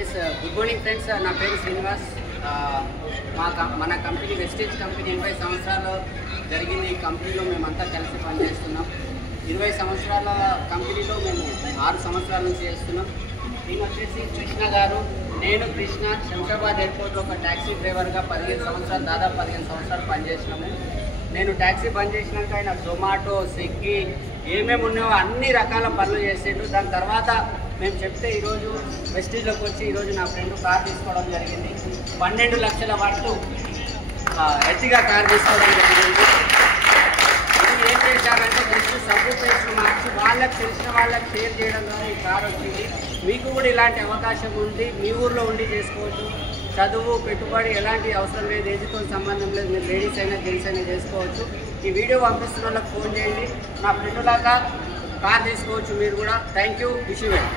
Yes good morning friends, నా పేరు శ్రీనివాస్. మన కంపెనీ వెస్టేజ్ కంపెనీ 20 సంవత్సరాలు జరిగింది. ఈ కంపెనీలో మేమంతా కలిసి పనిచేస్తున్నాం. 20 సంవత్సరాల కంపెనీలో మేము 6 సంవత్సరాల నుంచి చేస్తున్నాం. దీని వచ్చేసి కృష్ణ గారు, నేను కృష్ణ శంషాబాద్ ఎయిర్పోర్ట్లో ఒక ట్యాక్సీ డ్రైవర్గా 15 సంవత్సరాలు, దాదాపు 15 సంవత్సరాలు పనిచేసినాము. నేను ట్యాక్సీ బంద్ చేసినాక ఆయన జొమాటో, స్విగ్గీ ఏమేమి ఉన్నాయో అన్ని రకాల పనులు చేసిండు. దాని తర్వాత మేము చెప్తే ఈరోజు వెస్టీజ్లోకి వచ్చి ఈరోజు నా ఫ్రెండ్ కార్ తీసుకోవడం జరిగింది. 12 లక్షల వరకు ఎర్టిగా కార్ తీసుకోవడం జరిగింది. ఇది ఏం చేశారంటే జస్ట్ సబ్బు పేస్ట్ మార్చి వాళ్ళకి తెలిసిన వాళ్ళకి షేర్ చేయడం ద్వారా ఈ కార్ వచ్చింది. మీకు కూడా ఇలాంటి అవకాశం ఉంది, మీ ఊర్లో ఉండి చేసుకోవచ్చు. చదువు, పెట్టుబడి ఎలాంటి అవసరం లేదు, ఏజ్తో సంబంధం లేదు. మీరు లేడీస్ అయినా జెంట్స్ అయినా చేసుకోవచ్చు. ఈ వీడియో పంపిస్తున్న వాళ్ళకి ఫోన్ చేయండి. నా ఫ్రెండ్ లాగా కార్ తీసుకోవచ్చు మీరు కూడా. Thank you. Wish you well.